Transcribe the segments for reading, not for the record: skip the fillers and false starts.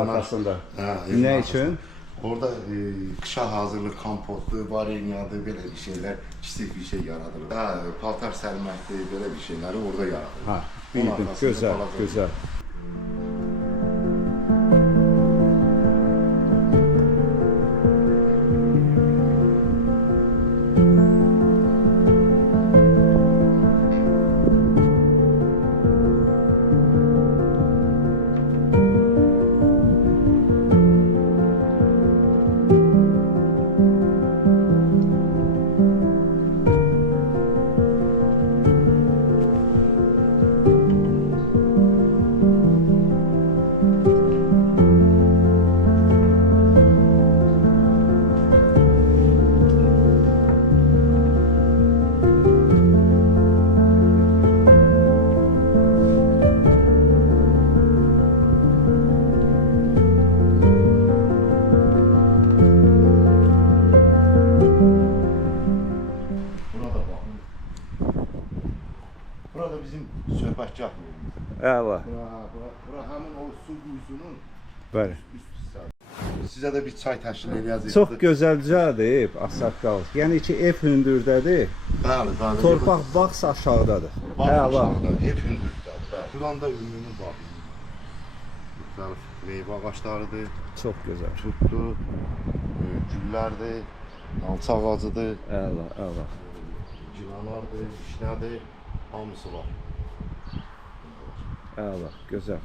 Arxasında. Hə, Nə üçün? Orada kışa hazırlıq, kompotlu, varenyadı, belə bir şeylər, kiçik bir şey yaradılır. Paltar sərməkdir, belə bir şeyləri orada yaradılır. Ha, bildim. Gözəl, gözəl. Burada bizim söhbətgah yerimiz. Əla. Bura həmin o su quyusunun Bəli. üst hissəsi. Sizə də bir çay təşkil edəcəyik. Çox gözəlcədir, ağsaqqal. Yəni ki, ev hündürdədir. Bəli, bəli. Torpaq bağ aşağıdadır. Əla. Ev hündürdədir. Bəli. Buradan da ümumi bağ. Müxtəlif meyvə ağaclarıdır. Çox gözəl. Tutdu, güllərdir, alça ağacıdır. Əla, əla. Cilanlardır, işnədir, hamısı var. Əla, gözəl.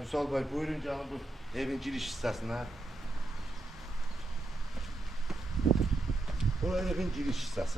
Vüsal bəy, buyurun gəlin bu evin giriş hissəsinə. Bu evin giriş hissəsi.